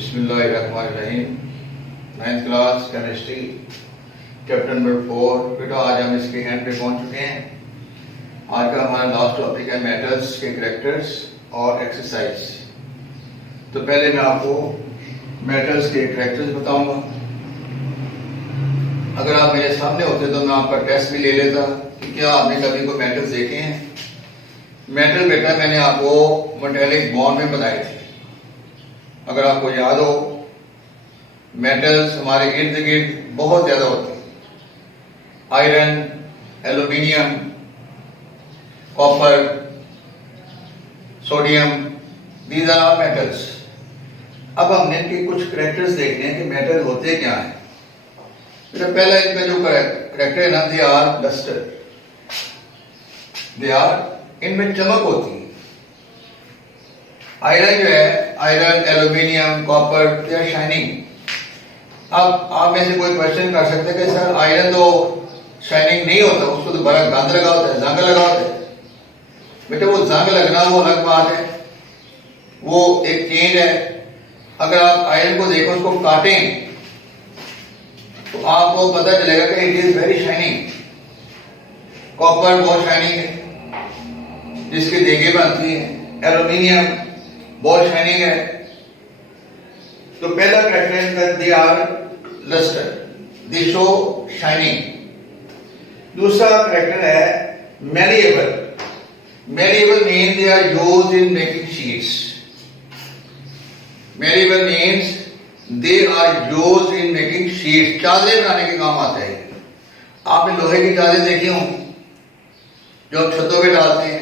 बिस्मिल्लाहिर्रहमानिर्रहीम। 9th class chemistry chapter number 4। बेटा आज हम इसके एंड पे पहुंच चुके हैं। आज का हमारा लास्ट टॉपिक है मेटल्स के कैरेक्टर्स और एक्सरसाइज। तो पहले मैं आपको मेटल्स के कैरेक्टर्स बताऊंगा। अगर आप मेरे सामने होते तो मैं आपका टेस्ट भी ले लेता कि क्या आपने कभी कोई मेटल्स देखे हैं। मेटल बेटा मैंने आपको मेटेलिक बॉन्ड में बताए थे। अगर आपको याद हो, मेटल्स हमारे इर्द गिर्द बहुत ज्यादा होते हैं। Iron, aluminium, copper, sodium, these are metals. अब हमने इनके कुछ कैरेक्टर्स देखने हैं कि मेटल होते क्या हैं। पहला इनका जो कैरेक्टर है ना, they are lustre. They are, इनमें चमक होती है। आयरन जो है, iron, aluminium, copper, they are shining. अब आप में से कोई क्वेश्चन कर सकते हैं कि सर आयरन तो शाइनिंग नहीं होता, उसको तो बड़ा गंद लगा होता है, जंग लगा होता है। बेटे वो जंग लगना वो अलग बात है, वो एक चेंज है। अगर आप आयरन को देखो, उसको काटें तो आपको पता चलेगा कि it is very shining. Copper बहुत शाइनिंग है, जिसकी देगे बनती है। एल्यूमिनियम बहुत शाइनिंग है। तो पहला character they are lustre, they show shining. दूसरा कैरेक्टर है malleable. Malleable means they are used in making sheets. Malleable means they are used in making sheets. चादरें बनाने के काम आते हैं। आपने लोहे की चादरें देखी होंगी जो आप छतों पे डालते हैं,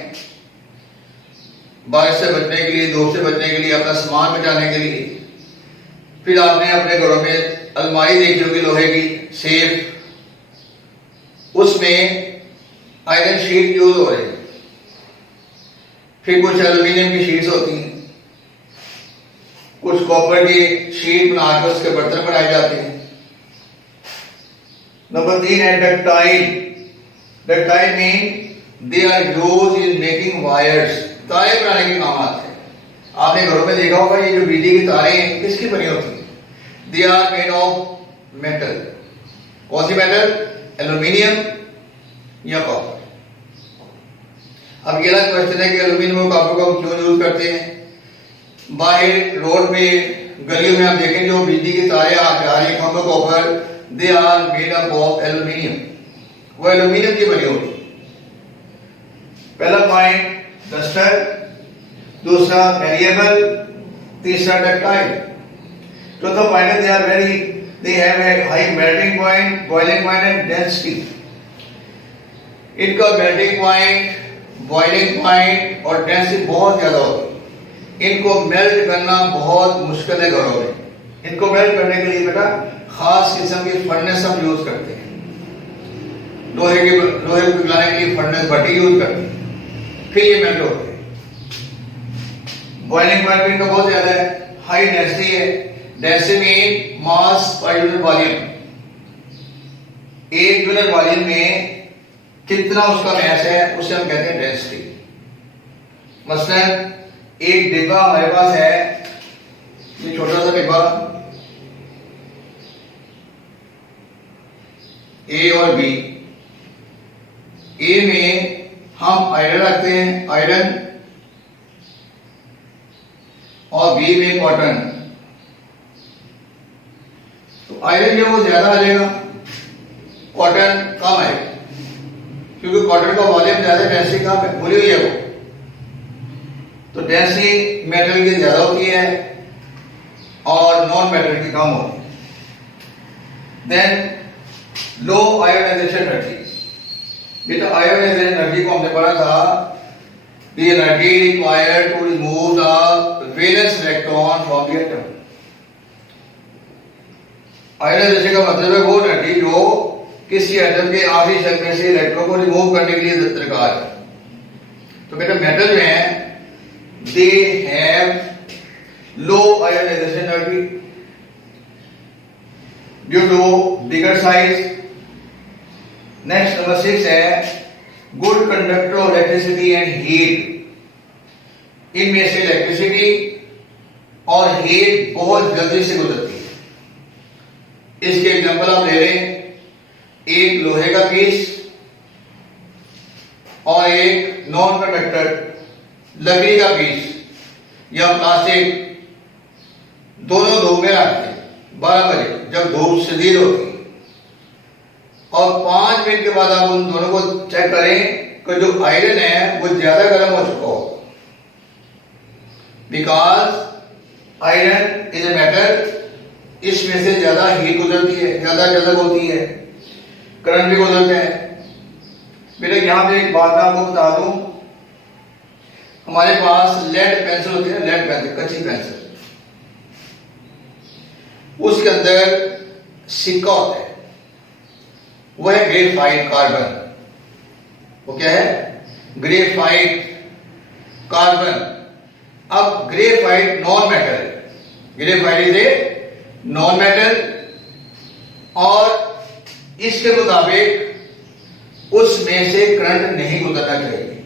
बारिश से बचने के लिए, धूप से बचने के लिए, अपना सामान बचाने के लिए। फिर आपने अपने घरों में अलमारी देखी होगी लोहे की, सेफ, उसमें आयरन शीट यूज हो रही है। फिर कुछ एल्यूमिनियम की शीट्स होती हैं, कुछ कॉपर की शीट बनाकर उसके बर्तन बनाए जाते हैं। नंबर 3 है ductile. Ductile mean they are used in making wires. तारे बनाने के काम आते हैं। आपने घरों में देखा होगा ये जो बिजली की तारें हैं किसकी बनी होती हैं? They are made of metal. कौन सी मेटल? एल्यूमिनियम या कॉपर। अब ये ना क्वेश्चन है कि एल्यूमिनियम और कॉपर को हम क्यों यूज करते हैं। बाहर रोड पे गलियों में आप देखें जो बिजली की तारें आ रही है खंभों के ऊपर, they are made up of aluminium. वो एल्यूमिनियम की बनी होती है। पहला पॉइंट लस्टर, दूसरा वेरिएबल, तीसरा डक्टाइल। चौथा पॉइंट है they have a high melting point, boiling point and density. इनका मेल्टिंग पॉइंट, बॉइलिंग पॉइंट और डेंसिटी बहुत ज्यादा होती है। इनको मेल्ट करना बहुत मुश्किल है घरों में। इनको मेल्ट करने के लिए बेटा खास किस्म की फर्नेस हम यूज करते हैं। लोहे को पिघलाने के लिए फर्नेस भट्टी यूज करते हैं, फिर ये मेल्ट होते हैं। बॉइलिंग पॉइंट भी इनका बहुत ज्यादा है, हाई डेंसिटी है। डेंसिटी मीन मास पर यूनिट वॉल्यूम। एक यूनिट वॉल्यूम में कितना उसका मास है उसे हम कहते हैं डेंसिटी। मसलन एक डिब्बा हमारे पास है, ये छोटा सा डिब्बा ए और बी। ए में हम आयरन रखते हैं, आयरन, और बी में कॉटन। तो आयरन जो वो ज्यादा आ जाएगा, कॉटन कम आएगा, क्योंकि कॉटन का वॉल्यूम ज्यादा, डेंसिटी कम है, भूली हुई है वो। तो डेंसिटी मेटल की ज्यादा होती है और नॉन मेटल की कम होती है। Then low ionisation energy. बेटा आयोनाइजेशन एनर्जी को हमने पढ़ा था, the energy required to remove the valence electron from the atom। Ionisation का मतलब है वो एनर्जी जो किसी एटम के आखिरी शेल में से इलेक्ट्रॉन को रिमूव करने के लिए दरकार है। तो बेटा मेटल में है, they have low ionization energy due to bigger size। Next number 6 है good conductor of electricity and heat. इनमें से इलेक्ट्रिसिटी और हीट बहुत जल्दी से गुजरती है। इसके एग्जांपल आप ले लें, एक लोहे का पीस और एक नॉन कंडक्टर लकड़ी का पीस या प्लास्टिक, दोनों धूप में रखते हैं 12 बजे जब धूप शदीद होती है, और 5 मिनट के बाद आप उन दोनों को चेक करें कि जो आयरन है वो ज्यादा गर्म हो चुका हो, because iron is a metal, इसमें से ज्यादा हीट गुजरती है, ज्यादा जज़ब होती है, करंट भी गुजरता है। बेटा यहां पे एक बात मैं आपको बता दूं, हमारे पास लेड पेंसिल होती है, लेड पेंसिल, कच्ची पेंसिल, उसके अंदर सिक्का होता है, वो है ग्रेफाइट कार्बन। वो क्या है? Graphite carbon. अब ग्रेफाइट नॉन मेटल है, graphite is a non metal, और इसके मुताबिक उसमें से करंट नहीं गुजरना चाहिए।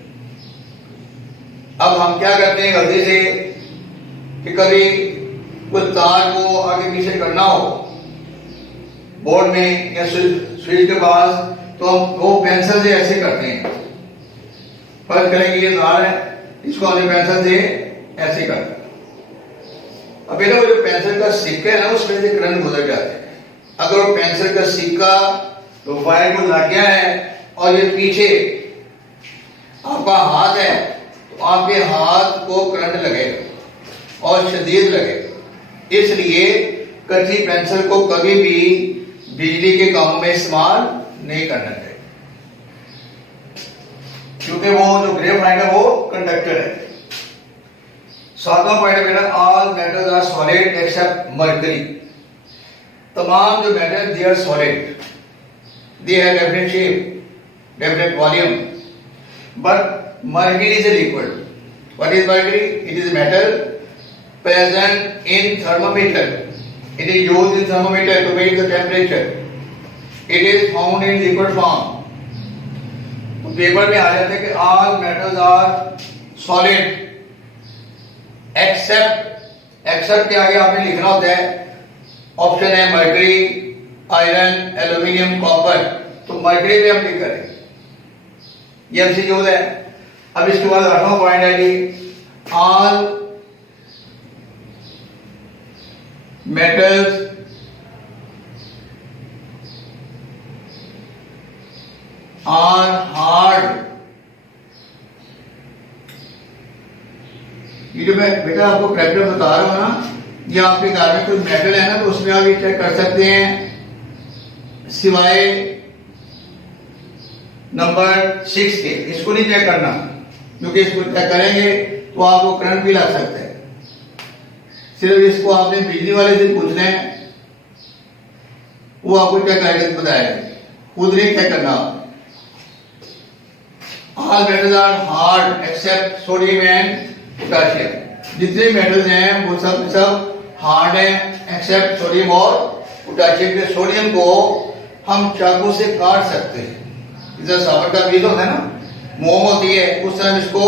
अब हम क्या करते हैं गलती से कि कभी कुछ तार को आगे पीछे करना हो बोर्ड में या स्विच के पास, तो हम वो पेंसिल से ऐसे करते हैं। फर्ज करें कि ये तार है, इसको हमने पेंसिल से ऐसे करते हैं। अब बेटा वो जो पेंसिल का सिक्का है ना, उसमें से करंट गुजर जाते हैं। अगर वो पेंसिल का सिक्का तो वायर को लग गया है और ये पीछे आपका हाथ है, तो आपके हाथ को करंट लगेगा और शदीद लगेगा। इसलिए कच्ची पेंसिल को कभी भी बिजली के कामों में इस्तेमाल नहीं करना चाहिए, क्योंकि वो जो ग्रेफाइट है वो कंडक्टर है। 7वां पॉइंट है, all metals are solid except mercury. तमाम जो metal they are solid, they have definite shape, definite volume, but mercury is a liquid. What is mercury? It is a metal present in thermometer. It is used in thermometer to measure the temperature. It is found in liquid form. तो paper में आ जाता है कि all metals are solid except के आगे आपने लिखना होता है, ऑप्शन है मर्करी, आयरन, एल्यूमिनियम, कॉपर। तो मर्करी पे हम लिख करें, ये एमसीक्यू है। अब इसके बाद 8वां पॉइंट है कि ऑल मेटल्स आर हार्ड। ये जो मैं बेटा आपको प्रैक्टिस बता रहा हूं ना, ये आपके घर में कोई मेटल है ना, तो उसमें आप ये चेक कर सकते हैं, सिवाय नंबर 6 के। इसको नहीं चेक करना, क्योंकि इसको चेक करेंगे तो आपको करंट भी लग सकता है। सिर्फ इसको आपने बिजली वाले से पूछना है, वो आपको चेक करके बताएगा, खुद नहीं चेक करना। All metals are hard except sodium and potassium. जितने मेटल्स हैं वो सब हार्ड हैं एक्सेप्ट सोडियम और पोटेशियम। के सोडियम को हम चाकू से काट सकते हैं, इधर साबर का बीज होता है ना, मोम होती है, उस तरह इसको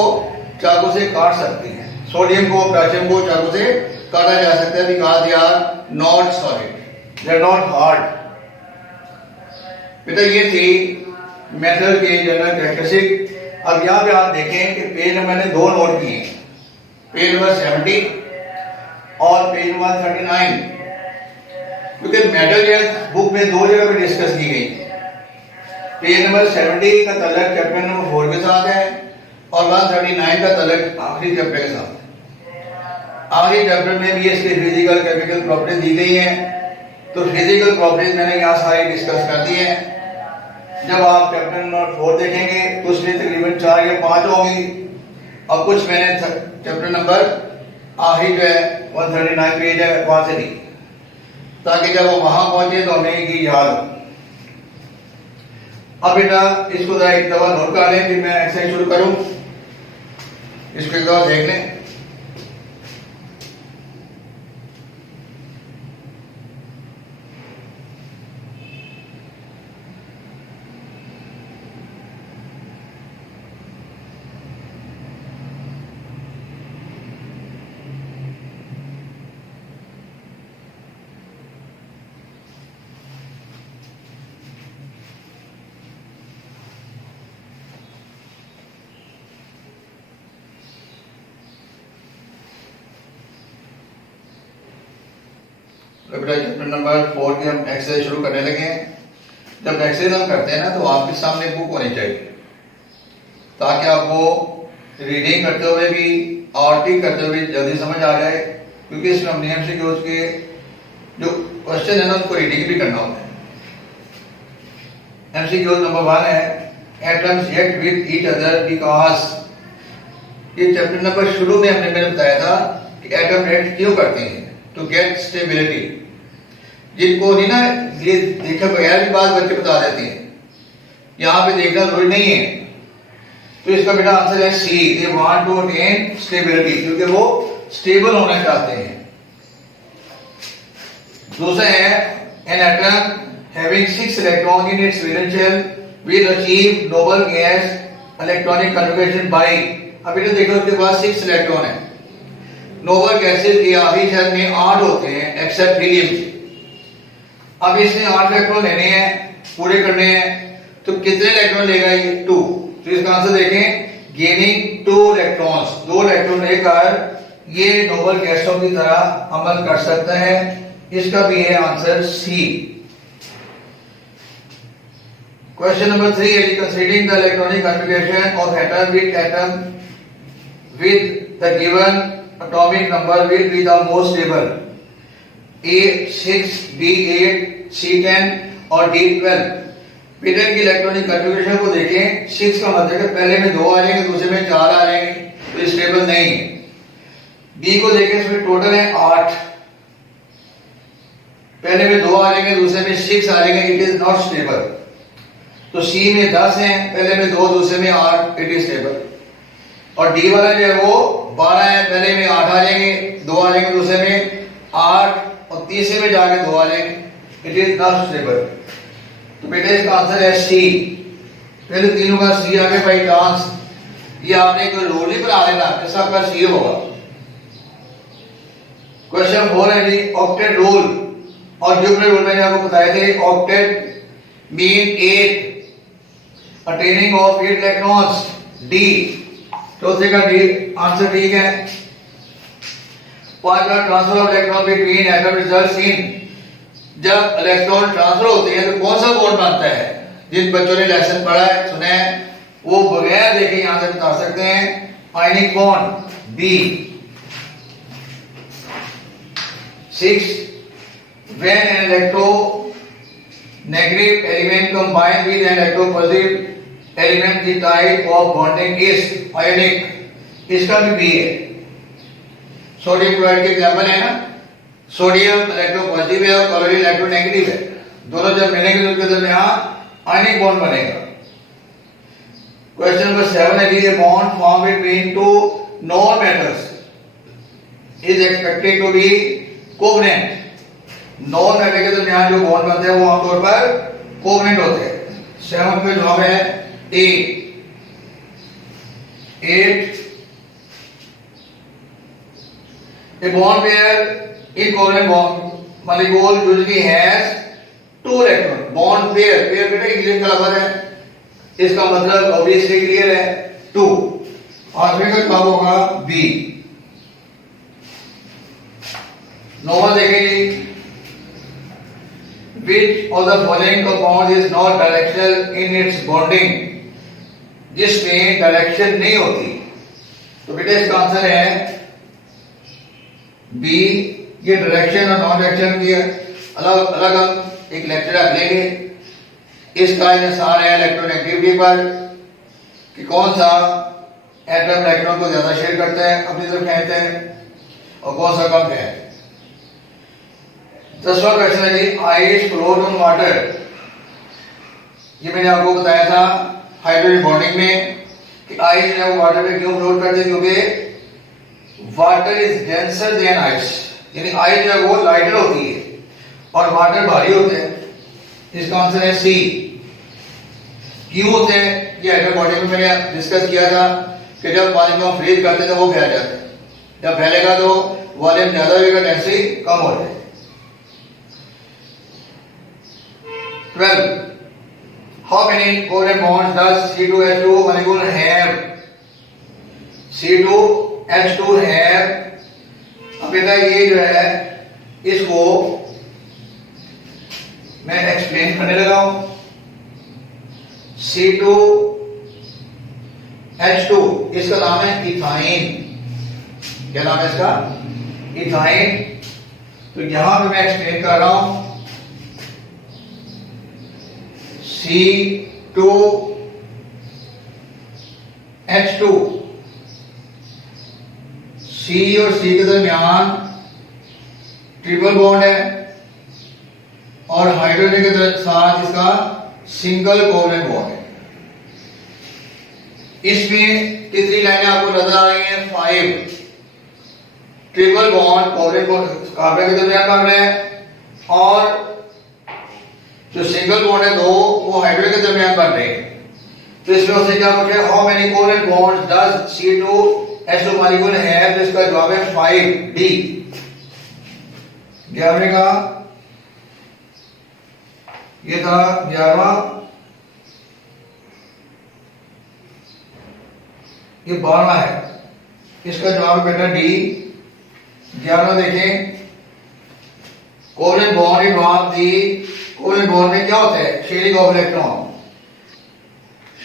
चाकू से काट सकते हैं। सोडियम को, पोटेशियम को चाकू से काटा जा सकता है, because they are not solid, they are not hard. बेटा ये थी मेटल के जनरल कैरेक्टरिस्टिक। अब यहाँ पे आप देखें कि पेज में मैंने 2 नोट किए, पेज नंबर 70 और पेज नंबर 39, क्योंकि मेटल जो बुक में 2 जगह पे डिस्कस की गई। पेज नंबर 70 का तल्लक चैप्टर नंबर 4 के साथ है और 139 का तल्लक आखिरी चैप्टर के साथ है। आखिरी चैप्टर में भी इसके फिजिकल केमिकल प्रॉपर्टीज दी गई हैं, तो फिजिकल प्रॉपर्टीज मैंने यहाँ सारी डिस्कस कर दी है। जब आप चैप्टर नंबर 4 देखेंगे तो उसमें तकरीबन 4 या 5 होंगी, और कुछ मैंने चैप्टर नंबर आखिरी जो है 139 पेज है वहां से दी, ताकि जब वो वहां पहुंचे तो हमें ये याद हो। अब बेटा इसको जरा एक दफा नोट कर लें, फिर मैं एक्सरसाइज शुरू करूं। इसको एक दफा देख लें। तो बेटा चैप्टर नंबर 4 की हम एक्सरसाइज शुरू करने लगे हैं। जब एक्सरसाइज हम करते हैं ना तो आपके सामने बुक होनी चाहिए ताकि आपको रीडिंग करते हुए भी और टिक करते हुए जल्दी समझ आ जाए, क्योंकि इसमें हमने एमसीक्यूज के जो क्वेश्चन है ना उसको रीडिंग भी करना होता है। एमसीक्यूज नंबर 1 है atoms react with each other because. ये चैप्टर नंबर शुरू में मैंने बताया था कि एटम रिएक्ट क्यों करते हैं, टू गेट स्टेबिलिटी। जिनको नहीं ना ये देखा बगैर भी बात बच्चे बता देते हैं, यहाँ पे देखना जरूरी नहीं है। तो इसका बेटा आंसर है C, they want to attain stability, क्योंकि वो स्टेबल होना चाहते हैं। दूसरा है an atom having 6 electron in its valence shell will achieve noble gas electronic conformation by. अब बेटा देखो उसके पास 6 इलेक्ट्रॉन है। नोबल गैसेस के आखिरी शेल में 8 होते हैं एक्सेप्ट हीलियम। अब इसने 8 इलेक्ट्रॉन लेने हैं, पूरे करने हैं, तो कितने इलेक्ट्रॉन लेगा ये 2। तो इसका आंसर देखें, गेनिंग 2 इलेक्ट्रॉन्स, 2 इलेक्ट्रॉन लेकर ये नोबल गैसों की तरह अमल कर सकता है। इसका भी है आंसर सी। क्वेश्चन नंबर 3 है considering the electronic configuration of atom with the given atomic number will be the most stable, A6, B8, C10 और D12। बेटा की इलेक्ट्रॉनिक कॉन्फ़िगरेशन को देखें, 6 का मतलब है पहले में 2 आ जाएंगे, दूसरे में 4 आ जाएंगे, तो ये स्टेबल नहीं है। B को देखें, इसमें टोटल है 8, पहले में 2 आ जाएंगे, दूसरे में 6 आ जाएंगे, इट इज नॉट स्टेबल। तो C में 10 है, पहले में 2, दूसरे में 8, इट इज स्टेबल। और डी वाला जो है वो 12 है, पहले में 8 आ जाएंगे, 2 आ जाएंगे, दूसरे में 8 और तीसरे में जाके 2 आ जाएंगे, इट इज नॉट स्टेबल। तो बेटा इसका आंसर है सी। पहले तीनों का सी आ गया बाई चांस, ये आपने कोई रूल नहीं बना लेना, सबका सी होगा। क्वेश्चन 4 है जी ऑक्टेट रूल, और जो रूल मैंने आपको बताए थे, octet mean 8 attaining of 8 electrons, D. चौथे का डी आंसर ठीक है। पांचवा transfer of electron between atom results in, जब इलेक्ट्रॉन ट्रांसफर होते हैं तो कौन सा बॉन्ड बनता है। जिन बच्चों ने लेसन पढ़ा है, सुना है, वो बगैर देखे यहां से बता सकते हैं, ionic bond B. 6 when an electronegative element combined with an electropositive element की type of bonding is ionic. इसका भी बी है। सोडियम क्लोराइड के एग्जांपल है ना, सोडियम इलेक्ट्रोपॉजिटिव है और क्लोरीन इलेक्ट्रोनेगेटिव है, दोनों जब मिलेंगे तो उनके दरमियान आयनिक बॉन्ड बनेगा। क्वेश्चन नंबर 7 है कि bond form between 2 non metals is expected to be covalent. Non metal के दरमियान जो बॉन्ड बनते हैं वो आमतौर पर कोवेलेंट होते हैं। 7 का जवाब है A। 8 a bond pair in covalent bond molecule usually has 2 electron bond pair बेटा इंग्लिश का लफ्ज है, इसका मतलब ऑब्वियसली क्लियर है 2। आखिरी का जवाब होगा B। 9वां देखेंगे, which of the following compound is not directional in its bonding, जिसमें डायरेक्शन नहीं होती। तो बेटा इसका आंसर है बी। ये डायरेक्शन और नॉन डायरेक्शन की अलग अलग हम एक लेक्चर रख लेंगे। इसका इंसार है इलेक्ट्रोनेगेटिविटी पर कि कौन सा एटम इलेक्ट्रॉन को ज्यादा शेयर करता है, अपनी तरफ खींचता है, और कौन सा कम है। 10वां क्वेश्चन है जी आइस फ्लोट ऑन वाटर। ये मैंने आपको बताया था हाइड्रोजन बॉन्डिंग में कि आइस जो है वो वाटर पे क्यों फ्लोट करती है, क्योंकि water is denser then ice, यानी आइस जो है वो लाइटर होती है और वाटर भारी होते हैं। इसका आंसर है सी। क्यों होते हैं ये हाइड्रोबॉन्डिंग में मैंने डिस्कस किया था कि जब पानी को फ्रीज करते हैं तो वो फैल जाता है, जब फैलेगा तो वॉल्यूम ज्यादा होगा, डेंसिटी कम हो जाएगी। 12 How many covalent bonds does C2H2 molecule have? C2H2 have, अब बेटा ये जो है इसको मैं एक्सप्लेन करने लगा हूं। C2H2 इसका नाम है इथाइन। क्या नाम है इसका? इथाइन। तो यहां पे मैं एक्सप्लेन कर रहा हूं C2H2, C और C के दरमियान ट्रिपल बॉन्ड है और हाइड्रोजन के साथ इसका सिंगल कोवलेंट बॉन्ड है। इसमें कितनी लाइनें आपको नजर आ रही हैं? 5 ट्रिपल बॉन्ड कोवलेंट कार्बन के दरमियान बन रहे हैं और जो सिंगल बॉन्ड है 2 वो हाइड्रोजन के दरमियान बन रहे हैं। तो इसमें उसने क्या पूछा? How many covalent bonds does C2H2 molecule have? तो इसका जवाब है 5, डी। 11वें का ये था 11वां, ये 12वां है। इसका जवाब बेटा डी। 11वां देखें, covalent bond involve D. Covalent bond में क्या होता है? Sharing of electron,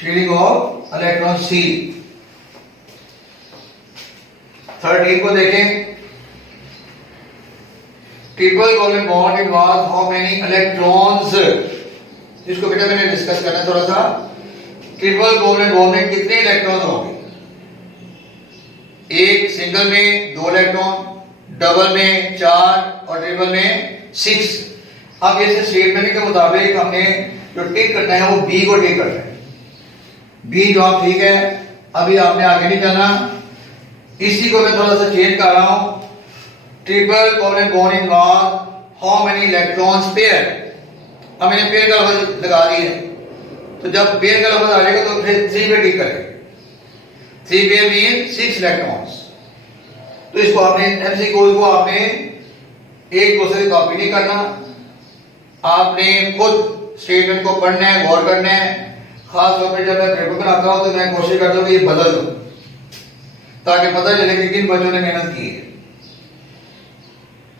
sharing of electron C. 13 को देखें, triple covalent bond involve how many electrons? इसको बेटा मैंने डिस्कस करना थोड़ा सा। ट्रिपल कोवलेंट बॉन्ड में कितने इलेक्ट्रॉन होंगे? एक सिंगल में 2 इलेक्ट्रॉन, डबल में 4 और ट्रिपल में 6। अब इस स्टेटमेंट के मुताबिक हमने जो टिक करना है वो बी को टिक करना है। बी जवाब ठीक है। अभी आपने आगे नहीं जाना, इसी को मैं थोड़ा सा चेंज कर रहा हूं। Triple covalent bond involve how many electrons pair? अब मैंने पेयर का लफ्ज लगा दिया है, तो जब पेयर का लफ्ज आ जाएगा तो फिर 3 पे टिक करें। 3 पेयर मीन 6 इलेक्ट्रॉन्स। तो इसको आपने एमसीक्यू को आपने एक दूसरे की कॉपी नहीं करना, आपने खुद स्टेटमेंट को पढ़ना है, गौर करना है। खास तौर पर जब मैं पेपर बनाता हूं तो मैं कोशिश करता हूं कि ये बदल दूं ताकि पता चले कि किन बच्चों ने मेहनत की है।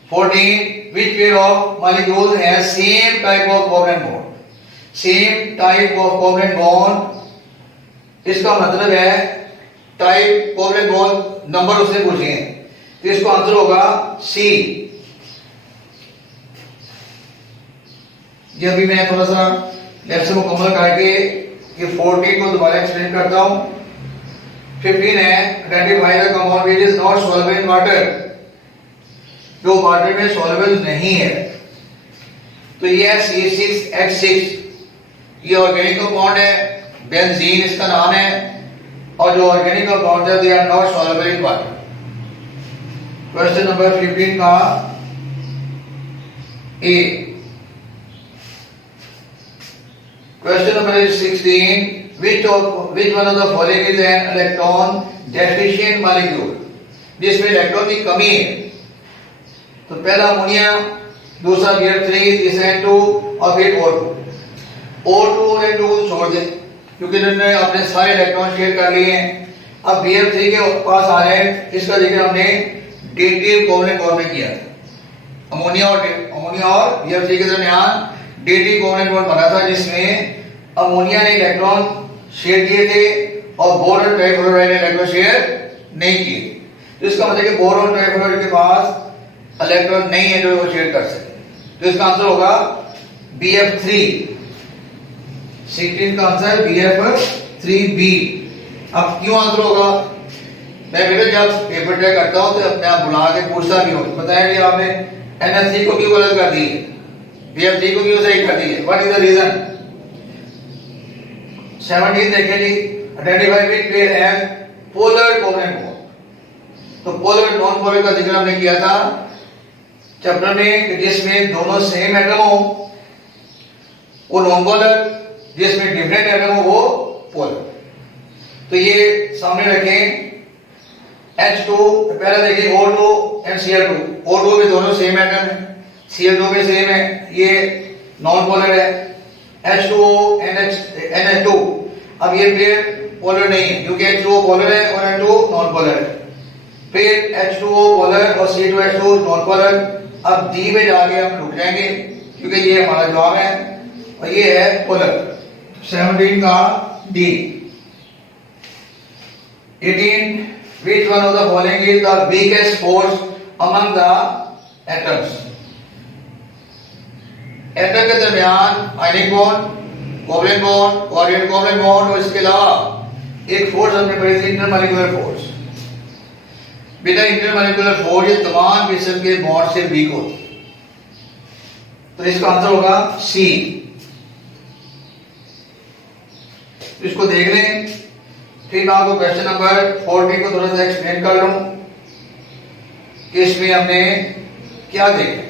14 which pair of molecules has same type of covalent bond? Same type of covalent bond, इसका मतलब है टाइप कोवलेंट बॉन्ड नंबर उसने पूछे हैं, तो इसको आंसर होगा सी। ये अभी मैं थोड़ा सा लेक्चर मुकम्मल करके ये 14 को दोबारा एक्सप्लेन करता हूं। 15 है identify the compound which is not soluble in water, जो वाटर में सॉल्युबल नहीं है। तो ये है C6H6, ये ऑर्गेनिक कंपाउंड है, बेंजीन इसका नाम है। और जो ऑर्गेनिक कंपाउंड है they are not soluble in water. Question number 15 का A. Question number 16, which one of the following is an electron deficient molecule? जिसमें इलेक्ट्रॉन की कमी है। तो पहला अमोनिया, दूसरा BF3, तीसरा N2 और फिर O2। O2 और N2 छोड़ दें क्योंकि इन्होंने अपने सारे इलेक्ट्रॉन शेयर कर लिए हैं। अब BF3 के पास आ रहे हैं, इसका जिक्र हमने डेटिव कोवलेंट बॉन्ड में किया था। अमोनिया और BF3 के दरमियान डेटिव कोवलेंट बॉन्ड बना था जिसमें अमोनिया ने इलेक्ट्रॉन शेयर किए थे और बोरोन और ट्राइफ्लोराइड ने इलेक्ट्रॉन शेयर नहीं किए। तो इसका मतलब कि बोरोन और ट्राइफ्लोराइड के पास इलेक्ट्रॉन नहीं है जो वो शेयर कर सके। तो इसका आंसर होगा BF3। 16 का आंसर BF3B। अब क्यों आंसर होगा? मैं बेटा जब पेपर ट्राई करता हूं तो अपने आप बुला के पूछता भी हूं, बताया कि आपने NH3 को क्यों गलत कर दी है, BF3 को क्यों सही कर दी है, व्हाट इज द रीजन? 17 देखें जी, identify which pair has polar covalent bond. तो पोलर नॉन पोलर का जिक्र हमने किया था चैप्टर में कि जिसमें दोनों सेम एटम हो वो नॉन पोलर, जिसमें डिफरेंट एटम हो वो पोलर। तो ये सामने रखें H2, पहले देखिए O2 एंड Cl2। O2 में दोनों सेम एटम है, Cl2 में सेम है, ये नॉन पोलर है। H2O NH2, अब ये पेयर पोलर नहीं है क्योंकि H2O पोलर है और N2 नॉन पोलर है। फिर H2O पोलर और C2H2 नॉन पोलर। अब D में जाके हम रुक जाएंगे क्योंकि ये हमारा जवाब है और ये है पोलर। 17 का D. 18 which one of the following is the weakest force among the atoms? Atom के दरमियान ionic bond, covalent bond, covalent bond और इसके अलावा एक फोर्स हमने पढ़ी थी इंटरमॉलिक्यूलर फोर्स। बेटा इंटरमॉलिक्यूलर फोर्स ये तमाम किस्म के बॉन्ड से वीक होती है, तो इसका आंसर होगा सी। इसको देख लें, फिर मैं आपको क्वेश्चन नंबर 14 को थोड़ा सा एक्सप्लेन कर लूं कि इसमें हमने क्या देखा।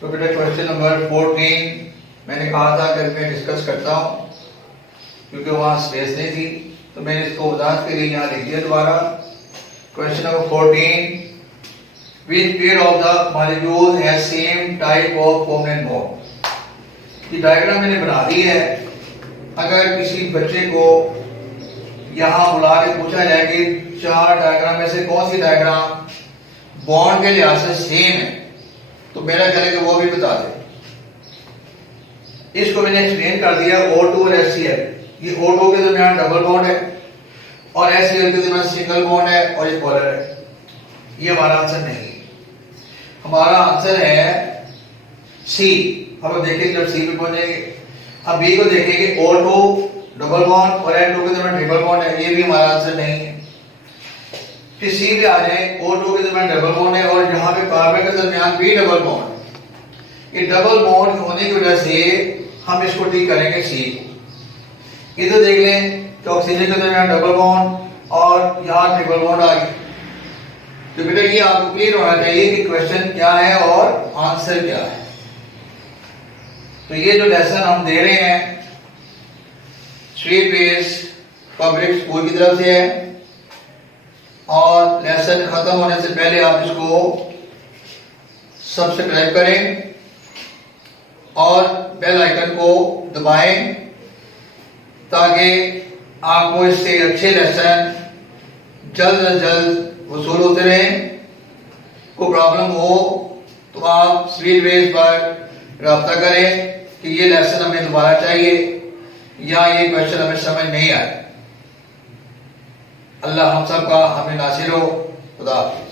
तो बेटा क्वेश्चन नंबर 14 मैंने कहा था कि मैं डिस्कस करता हूं, क्योंकि वहां स्पेस नहीं थी, तो मैंने इसको वजाहत के लिए यहाँ लिख दिया दोबारा। Question number 14 which pair of the molecules has same type of covalent bond? ये डायग्राम मैंने बना दी है। अगर किसी बच्चे को यहाँ बुला के पूछा जाए कि 4 डायग्राम में से कौन सी डायग्राम बॉन्ड के लिहाज से सेम है, तो मेरा ख्याल है कि वो भी बता दे। इसको मैंने एक्सप्लेन कर दिया। O2 और HCl, ये O2 के दरमियान डबल बॉन्ड है और HCl के दरमियान सिंगल बॉन्ड है और ये पोलर है। ये हमारा आंसर नहीं है, हमारा आंसर है सी। अब देखेंगे जब सी पे पहुंचेंगे। अब बी को देखेंगे, O2 डबल बॉन्ड और N2 के दरमियान ट्रिपल बॉन्ड है, ये भी हमारा आंसर नहीं है। फिर सी पे आ जाए, O2 के दरमियान डबल बॉन्ड है और यहाँ पे कार्बन के दरमियान भी डबल बॉन्ड। ये डबल बॉन्ड होने की वजह से हम इसको टिक करेंगे सी। इधर देख लें तो ऑक्सीजन के दरमियान डबल बॉन्ड और यहाँ ट्रिपल बॉन्ड आ गया। तो बेटा ये आपको क्लियर होना चाहिए कि क्वेश्चन क्या है और आंसर क्या है। तो ये जो लेसन हम दे रहे हैं स्वीट बेस पब्लिक स्कूल की तरफ से है, और लेसन खत्म होने से पहले आप इसको सब्सक्राइब करें और बेल आइकन को दबाएं, ताकि आपको इससे अच्छे लेसन जल्द से जल्द वसूल होते रहें। कोई प्रॉब्लम हो तो आप स्वीट बेस पर रब्ता करें कि ये लेसन हमें दोबारा चाहिए या ये क्वेश्चन हमें समझ नहीं आया। अल्लाह हम सब का हमें नासिर हो। खुदा हाफिज़।